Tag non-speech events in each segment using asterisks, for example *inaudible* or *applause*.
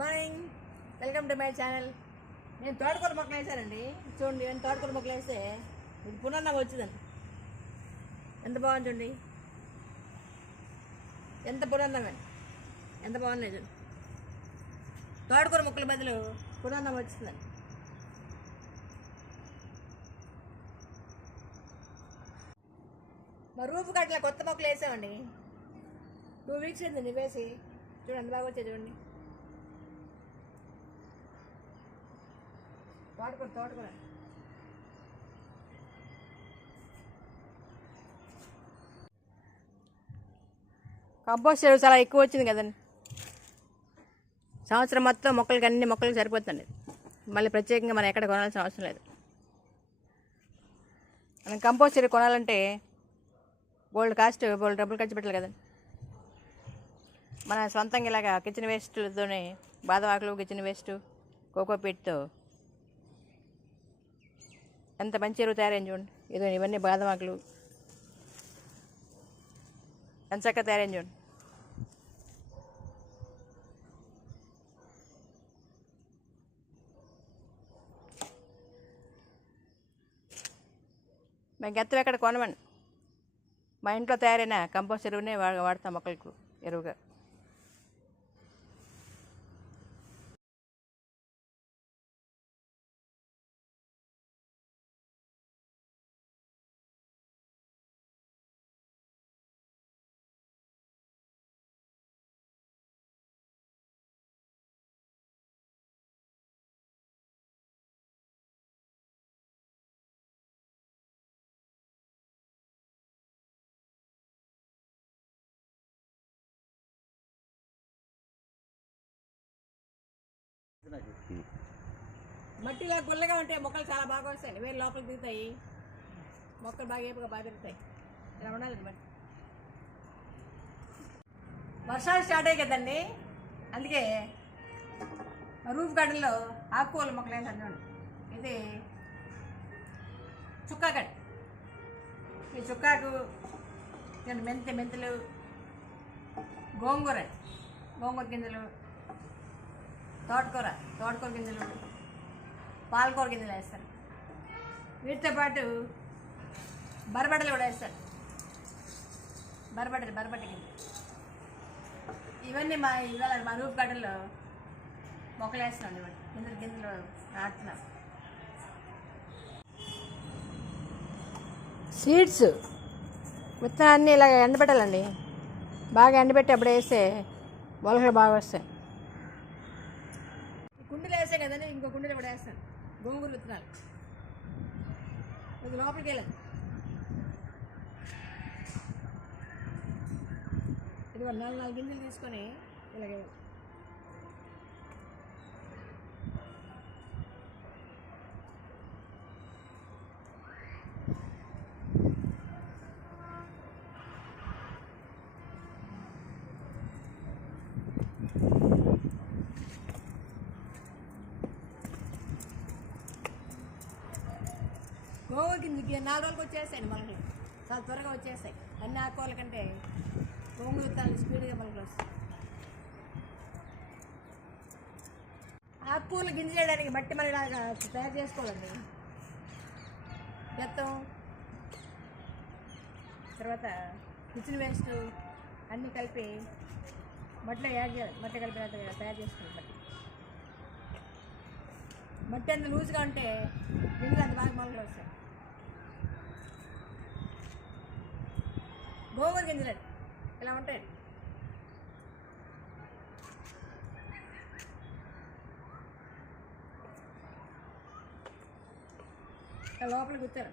Morning. Welcome to my channel. నేను తోటకూర మొక్కలు వేసానండి చూడండి నేను తోటకూర మొక్కలు వేస్తే ఇది పునర్నగా వచ్చిందండి. ఎంత బాగుంది చూడండి. ఎంత పునర్నమే ఎంత బాగున్నాయి చూడండి. తోటకూర మొక్కల బదులు పునర్నం వచ్చిందండి. మా రూపు కట్ల కొత్త మొక్కలు వేసామండి. టూ వీక్స్ అయిందండి వేసి చూడండి బాగా వచ్చాయి చూడండి. తోటకూర తోటకూర కంపోస్ట్ ఎరువు చాలా ఎక్కువ వచ్చింది కదండి. సంవత్సరం మొత్తం మొక్కలకి అన్ని మొక్కలకి సరిపోతుంది మళ్ళీ ప్రత్యేకంగా మనం ఎక్కడ కొనాల్సిన అవసరం లేదు. మనం కంపోస్ట్ ఎరువు కొనాలంటే గోల్డ్ కాస్ట్ గోల్డ్ డబ్బులు ఖర్చు పెట్టాలి కదండి. మన సొంతంగా ఇలాగా కిచెన్ వేస్ట్లతోనే బాదవాకులు కిచెన్ వేస్ట్ కోకోపీట్తో ఎంత మంచి ఎరువు తయారైంది చూడండి. ఇదో ఇవన్నీ బాదం ఆకులు ఎంత చక్కగా తయారైంది చూడండి. మేము గెత్తం ఎక్కడ కొనమండి. మా ఇంట్లో తయారైన కంపోస్ట్ ఎరువునే వా- వాడతాం మొక్కలకు ఎరువుగా. మట్టిలో గుల్లగా ఉంటే మొక్కలు చాలా బాగా వస్తాయి వేరు లోపలికి దిగుతాయి. మొక్కలు బాగా ఏపుగా బాగా తిరుగుతాయి ఇలా ఉండాలండి వర్షాలు స్టార్ట్ అయ్యాయి కదండి. అందుకే రూఫ్ గార్డెన్లో ఆకుకూరల మొక్కలు వేసాను చూడండి ఇది చుక్కాగడ్డ ఈ చుక్కాకు చూడండి మెంతి మెంతులు గోంగూర గోంగూర గింజలు తోటకూర తోటకూర గింజలు పాలకూర గింజలు వేస్తారు. వీటితో పాటు బరబడలు కూడా వేస్తారు. బరబడలు బరబట్ట గింజలు ఇవన్నీ మా ఇవాళ మా రూప్ గార్డెన్లో మొక్కలు వేస్తున్నాం ఇవ్వండి గింజలు గింజలు నాటుతున్నాం. సీడ్స్. విత్తనాన్ని ఇలాగ ఎండబెట్టాలండి. బాగా ఎండబెట్టి అప్పుడు వేస్తే మొలకలు బాగా వస్తాయి కుండీలో వేసాం కదండి ఇంకో కుండీలో కూడా వేస్తాను గోంగూర విత్తనాలు ఇది లోపలికి వెళ్ళదు ఇది ఒక నాలుగు నాలుగు గింజలు తీసుకొని ఇలాగే గోవా కిందకి నాలుగు రోజులకు వచ్చేసాయి మనకి. చాలా త్వరగా వచ్చేసాయి అన్ని ఆకుల కంటే పొంగు విత్తాన్ని స్పీడ్గా పలుకొస్తాయి ఆకుకూరలు గింజ చేయడానికి మట్టి మరి తయారు చేసుకోవాలండి. బెత్తం తర్వాత కిచెన్ వేస్ట్ అన్నీ కలిపి మట్టిలో యాడ్ చేయాలి. మట్టి కలిపి తయారు చేసుకోవాలి మట్టి. మట్టి అంత లూజ్గా ఉంటే గింజలు అంత బాగా మొదలు వస్తాయి గోంగూర గింజలండి. 11 10 లోపలికి వచ్చారు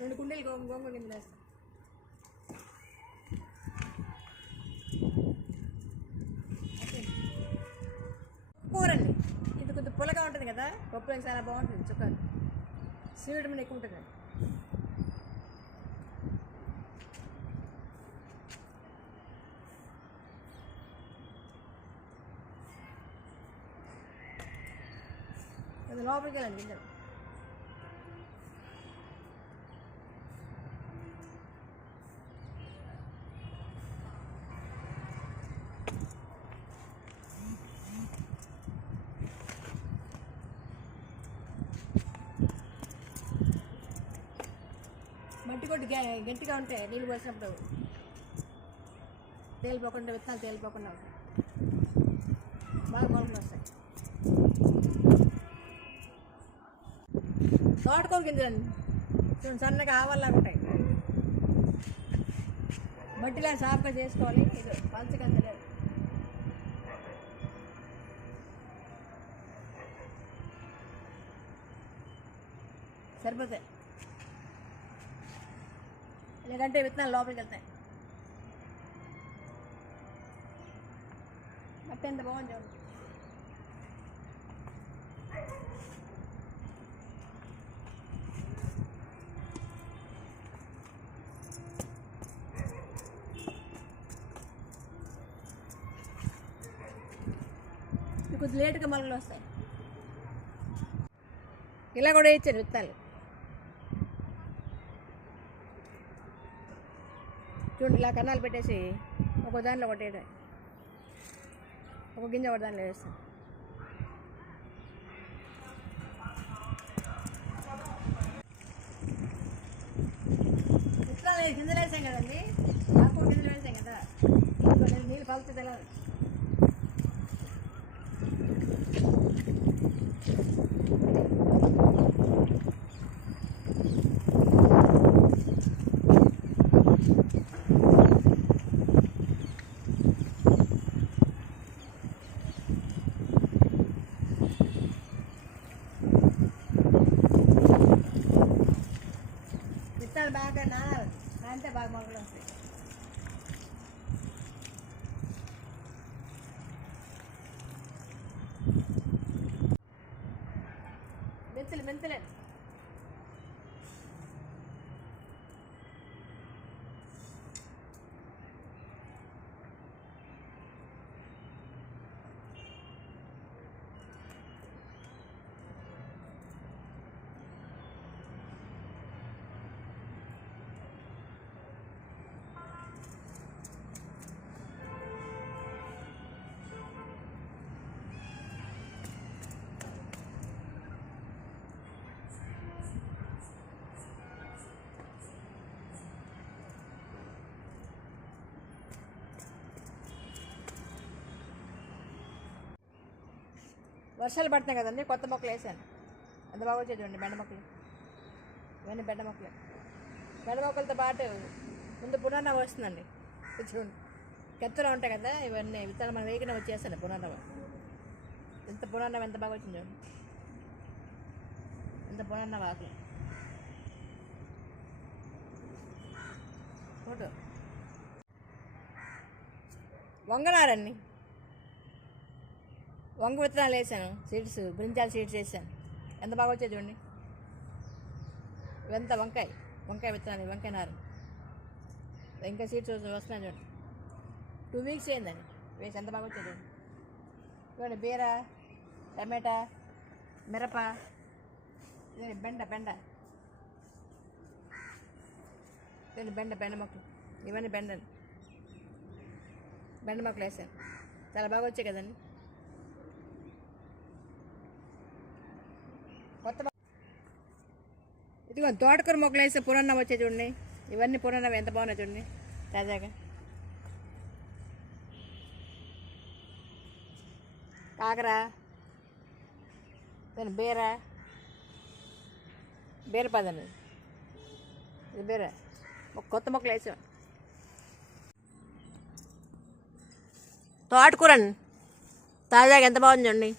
రెండు కుండీలు గోంగ గోంగూర కింద వేస్తాం. కూరండి. ఇది కొద్దిగా పుల్లగా ఉంటుంది కదా పప్పులోకి చాలా బాగుంటుంది చుక్కలు. సి విటమిన్ ఎక్కువ ఉంటుంది? అది లోపలికి వెళ్ళండి గట్టిగా ఉంటే నీళ్ళు పోసినప్పుడు తేలిపోకుండా విత్తనాలు తేలిపోకుండా ఉంటాయి. బాగా మొలకలు వస్తాయి. తోటకూర గింజలండి చూడండి సన్నగా ఆవాల్లాగా ఉంటాయి. మట్టిలా సాఫ్గా చేసుకోవాలి. ఇది పలచగంత లేదు. సరిపోతాయి. లేదంటే విత్తనాలు లోపలికి వెళ్తాయి. మొత్తం ఎంత బాగుంది చూడండి కొద్ది లేటుగా మొలకలు వస్తాయి. ఇలా కూడా ఇచ్చాను విత్తాలు చూడండి ఇలా కన్నాలు పెట్టేసి ఒక దాంట్లో ఒకటి ఒక గింజ ఒక దాంట్లో వేస్తాను విత్తనాలు గింజలు వేసాం కదండి. ఆకు గింజలు వేసాం కదా. నీళ్ళు నేను నీళ్ళు Thank you విత్తనాలు బాగా నానాలి నానితే బాగా మొలకలు వస్తాయి మెంతులు వర్షాలు పడుతున్నాయి కదండి కొత్త మొక్కలు వేసాను ఎంత బాగా వచ్చేది చూడండి బెండ మొక్కలు. ఇవన్నీ బెండ మొక్కలు. బెండ మొక్కలతో పాటు ముందు పునర్నవ వస్తుందండి. చూడండి. కెత్తలో ఉంటాయి కదా ఇవన్నీ విత్తనాలు మనం వేగిన వచ్చేస్తాను పునర్నవ. ఎంత పునర్నవ ఎంత బాగా వచ్చింది చూడండి. ఎంత పునర్నవ ఆకులు. ఫోటో. వంగనారండి వంగ విత్తనాలు వేసాను. సీడ్స్ బ్రింజాల సీడ్స్ వేసాను. ఎంత బాగా వచ్చేది చూడండి. వెంత వంకాయ వంకాయ విత్తనాలు వంకాయ నారు. ఇంకా సీడ్స్ వస్తున్నాయి చూడండి. టూ వీక్స్ అయిందండి. వేసి ఎంత బాగా వచ్చేది చూడండి. చూడండి బీర టమాటా మిరప బెండ బెండ. ఇదండి బెండ బెండ మొక్కలు. ఇవన్నీ బెండ బెండ మొక్కలు వేసాను. చాలా బాగా వచ్చాయి కదండి కొత్త మొ- ఇదిగో తోటకూర మొక్కలు వేస్తే పురాణం వచ్చే చూడండి. ఇవన్నీ పురాణం ఎంత బాగున్నాయి చూడండి. తాజాగా. కాకరా? దాని బీర. బీర పదండి. ఇది బీర. ఒక కొత్త మొక్కలు వేసాం. తోటకూరండి తాజాగా ఎంత బాగుంది చూడండి.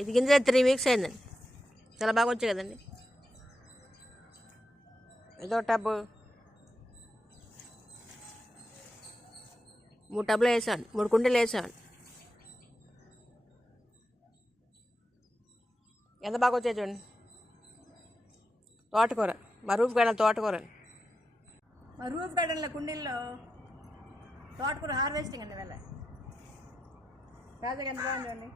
ఇది గింజ త్రీ వీక్స్ అయిందండి. చాలా బాగా వచ్చాయి కదండి. ఏదో టబ్బు మూడు టబ్బులు వేసాను. మూడు కుండీలు వేసాను. ఎంత బాగా వచ్చాయి చూడండి. తోటకూర. మా రూఫ్ గార్డెన్ తోటకూర. మా రూఫ్ కుండీల్లో తోటకూర హార్వెస్టింగ్ అండి వెళ్ళ తాజాగా ఎంత బాగుందండి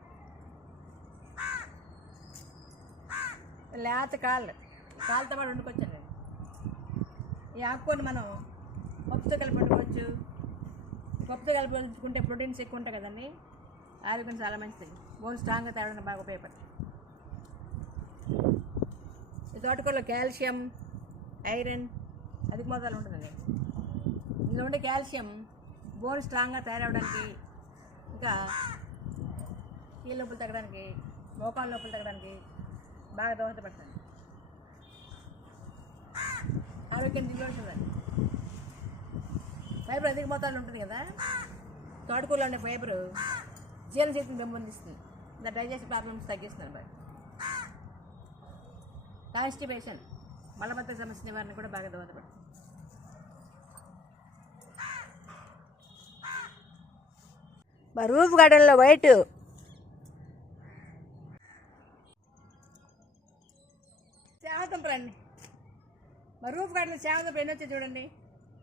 లేత కాళ్ళు. కాళ్ళతో పాటు వండుకొచ్చాను ఈ ఆకుకూరని మనం పప్పుతో కలిపి వండుకోవచ్చు. పప్పుతో కలిపి వండుకుంటే ప్రోటీన్స్ ఎక్కువ ఉంటాయి కదండి. ఆరోగ్యం చాలా మంచిది. బోన్ స్ట్రాంగ్గా తేవడానికి బాగా ఉపయోగపడుతుంది ఈ తోటకూరలో కాల్షియం ఐరన్ అధిక మోతాదులో ఉంటుందండి. ఇందులో ఉండే కాల్షియం బోన్ స్ట్రాంగ్గా తయారవడానికి ఇంకా కీళ్ళ నొప్పులు తగ్గడానికి మోకాళ్ళ నొప్పులు తగ్గడానికి బాగా దోహదపడుతుంది ఆరోగ్యం ఉంటుందండి ఫైబర్ అధిక మోతాదులో ఉంటుంది కదా? తోటకూరలో ఉండే ఫైబరు జీర్ణశక్తిని పెంపొందిస్తుంది. ఇంకా డైజెస్ట్ ప్రాబ్లమ్స్ తగ్గిస్తుంది అన్నమాట కాన్స్టిపేషన్ మలబద్ధ సమస్య నివారణ కూడా బాగా దోహదపడుతుంది మా రూఫ్ గార్డెన్లో వైట్ సేవతంపులు అండి మా రూఫ్ గార్డెన్లో సేవతంపులు ఎన్ని వచ్చాయి చూడండి.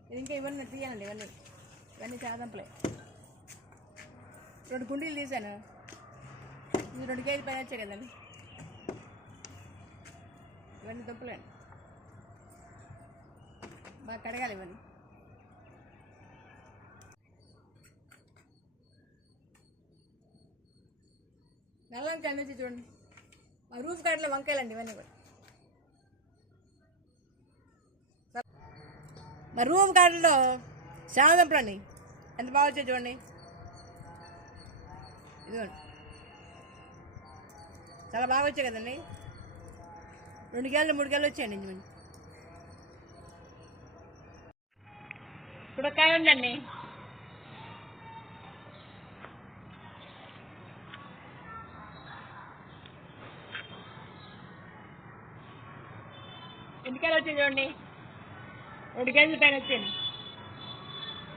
ఇది ఇంకా ఇవన్నీ తీయాలండి ఇవన్నీ. ఇవన్నీ చేదంపలే రెండు గుండీలు తీశాను. ఇది రెండు కేజీ పైన వచ్చాయి కదండి. ఇవన్నీ దుంపలేండి బాగా కడగాలి ఇవన్నీ. నల్లని చండి చూడండి. మా రూఫ్ గార్డెన్లో వంకాయలండి ఇవన్నీ కూడా. మా రూమ్ గార్డెన్లో శామదంపలు అండి ఎంత బాగా వచ్చాయి చూడండి. ఇదిగోండి. చాలా బాగా వచ్చాయి కదండి. రెండు గేళ్ళు మూడు గేళ్ళు వచ్చాయండి ఇంచుమించు. ఇప్పుడు కాయ ఉందండి ఎన్నికాయలు వచ్చాయి చూడండి. రెండు కేజీల పైన వచ్చాయండి.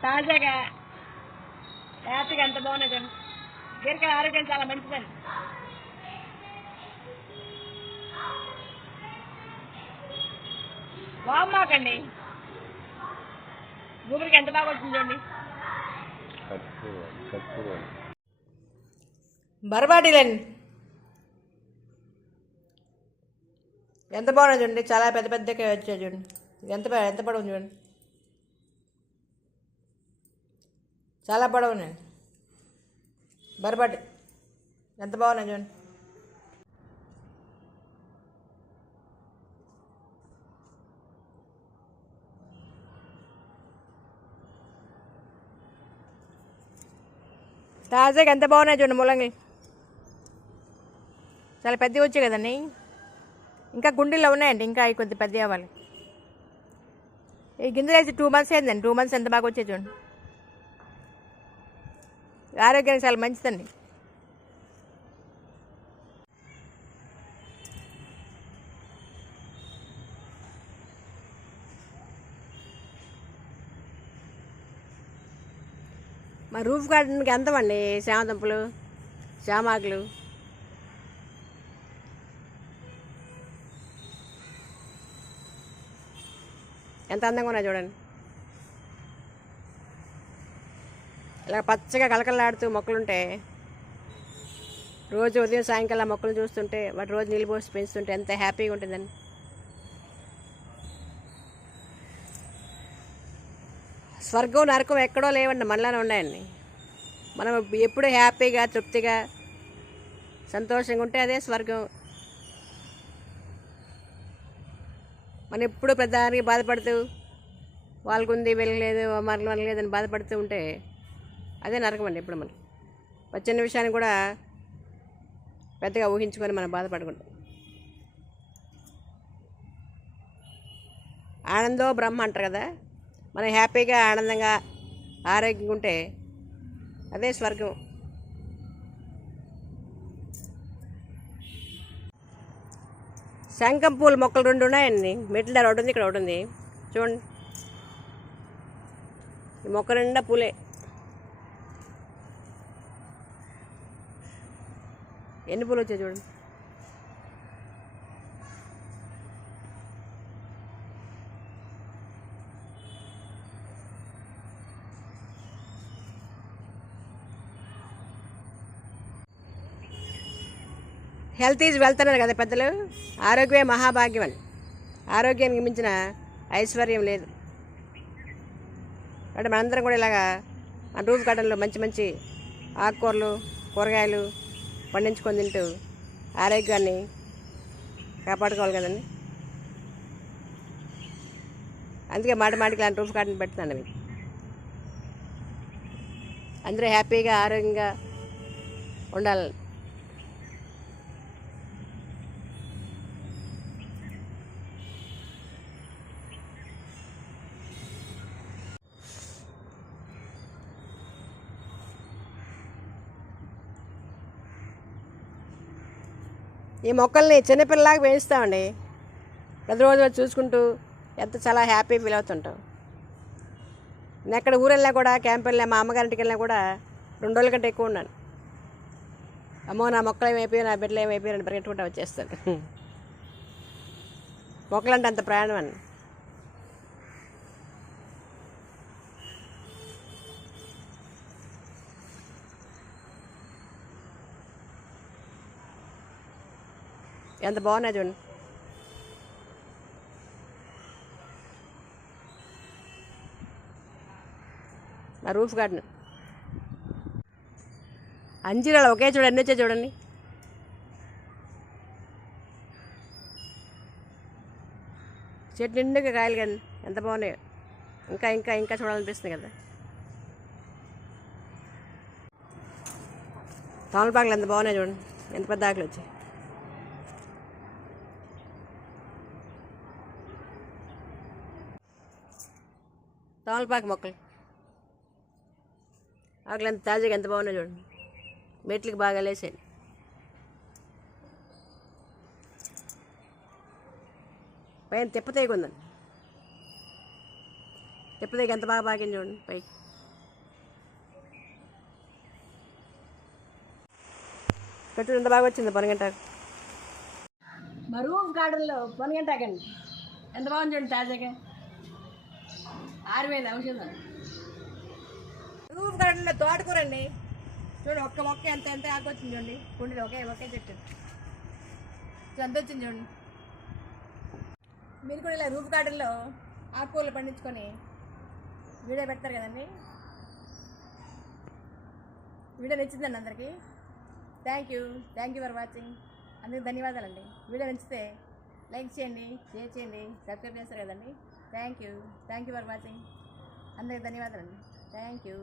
తాజాగా హ్యాపీగా ఎంత బాగున్నది చూడండి. ఆరోగ్యం చాలా మంచిదండి బాగుమాకండి గుబురికి ఎంత బాగా వచ్చింది చూడండి. బరబాటీలండి ఎంత బాగున్నాయి చూడండి. చాలా పెద్ద పెద్దగా వచ్చాయి చూడండి. ఎంత ఎంత పొడవు చూడండి. చాలా పొడవు నేను బరబాటి ఎంత బాగున్నాయి చూడండి. తాజాగా ఎంత బాగున్నాయి చూడండి ముల్లంగి. చాలా పెద్దవి వచ్చాయి కదండి. ఇంకా గుండెల్లో ఉన్నాయండి ఇంకా అవి కొద్ది పెద్ద అవ్వాలి. ఈ గింజలు వేసి టూ మంత్స్ అయిందండి. టూ మంత్స్ ఎంత బాగా వచ్చాయి చూడండి. ఆరోగ్యానికి చాలా మంచిదండి. మా రూఫ్ గార్డెన్కి ఎంతమండి? శామదంపులు శామాకులు ఎంత అందంగా ఉన్నాయి చూడండి. ఇలా పచ్చగా కలకలాడుతూ మొక్కలుంటే రోజు ఉదయం సాయంకాలం మొక్కలు చూస్తుంటే వాటి రోజు నీళ్ళు పోసి పెంచుతుంటే ఎంత హ్యాపీగా ఉంటుందని స్వర్గం నరకం ఎక్కడో లేవండి మనలోనే ఉన్నాయండి. మనం ఎప్పుడు హ్యాపీగా తృప్తిగా సంతోషంగా ఉంటే అదే స్వర్గం. మనం ఎప్పుడు ప్రతిదానికి బాధపడుతూ వాళ్ళకు ఉంది వెళ్ళలేదు మనకు అని బాధపడుతూ ఉంటే అదే నరకం అండి ఎప్పుడు మనం వచ్చిన విషయాన్ని కూడా పెద్దగా ఊహించుకొని మనం బాధపడుకుంటాం ఆనందో బ్రహ్మ అంటారు కదా మనం హ్యాపీగా ఆనందంగా ఆరోగ్యంగా ఉంటే అదే స్వర్గం. శంఖం పూల మొక్కలు రెండు ఉన్నాయండి. మెట్ల దగ్గర ఒకటి ఉంది ఇక్కడ ఒకటి ఉంది. చూడండి. ఈ మొక్క నిండా పూలే. ఎన్ని పూలు వచ్చాయి చూడండి. హెల్త్ ఈజ్ వెల్త్ అన్నారు కదా పెద్దలు. ఆరోగ్యమే మహాభాగ్యం అని. ఆరోగ్యానికి మించిన ఐశ్వర్యం లేదు. అంటే మనందరం కూడా ఇలాగా మన రూఫ్ గార్డెన్లో మంచి మంచి ఆకుకూరలు కూరగాయలు పండించుకొని తింటూ ఆరోగ్యాన్ని కాపాడుకోవాలి కదండి. అందుకే మాట మాటికి ఇలాంటి రూఫ్ గార్డెన్ పెడుతున్నాను మీకు అందరూ హ్యాపీగా ఆరోగ్యంగా ఉండాలి ఈ మొక్కల్ని చిన్నపిల్లలాగా పెంచుతామండి. ప్రతిరోజు చూసుకుంటూ ఎంత చాలా హ్యాపీ ఫీల్ అవుతుంటాం. నేను ఎక్కడ ఊరు వెళ్ళినా కూడా క్యాంప్ వెళ్ళినా మా అమ్మగారింటికి వెళ్ళినా కూడా రెండు రోజుల కంటే ఎక్కువ ఉన్నాను. అమ్మో నా మొక్కలు ఏమైపోయాయి నా బిడ్డలు ఏమైపోయాయి అని పరిగెట్టుకుంటా వచ్చేస్తాను. *laughs* మొక్కలంటే అంత ప్రయాణం అని ఎంత బాగున్నాయి చూడండి నా రూఫ్ గార్డెన్ అంజీరాలు ఒకే చూడండి ఎన్ని వచ్చాయి చూడండి చెట్టు నిండుగా కాయలు కానీ ఎంత బాగున్నాయో ఇంకా ఇంకా ఇంకా చూడాలనిపిస్తుంది కదా తమలపాకులు ఎంత బాగున్నాయి చూడండి ఎంత పెద్ద ఆకులు వచ్చాయి తమలపాకు మొక్కలు. ఆకులు ఎంత తాజాగా ఎంత బాగున్నాయి చూడండి. మెట్లకి బాగా లేసాయి. పైన తిప్పతీగ ఉందండి. తిప్పతీగ ఎంత బాగా బాగింది చూడండి పైకి. పెట్టు ఎంత బాగా వచ్చింది పొనగంటాకు? మా గార్డెన్లో పొనగంటాకండి. ఎంత బాగుంది చూడండి తాజాగా? ఆరువేలు ఔషధం. రూఫ్ తోటకూర అండి చూడండి ఒక్క మొక్క ఎంత ఎంత ఆకొచ్చింది చూడండి. కుండీలో ఒకే ఒకే చెట్టు. ఎంత వచ్చింది చూడండి. మీరు కూడా ఇలా రూఫ్ గార్డెన్లో ఆకుకూరలు పండించుకొని వీడియో పెడతారు కదండి. వీడియో నచ్చిందండి అందరికీ. Thank you thank you for watching అందరికి ధన్యవాదాలండి. వీడియో నచ్చితే లైక్ చేయండి షేర్ చేయండి సబ్స్క్రైబ్ చేస్తారు కదండి. Thank you thank you for watching అందరికి ధన్యవాదాలు థ్యాంక్ యూ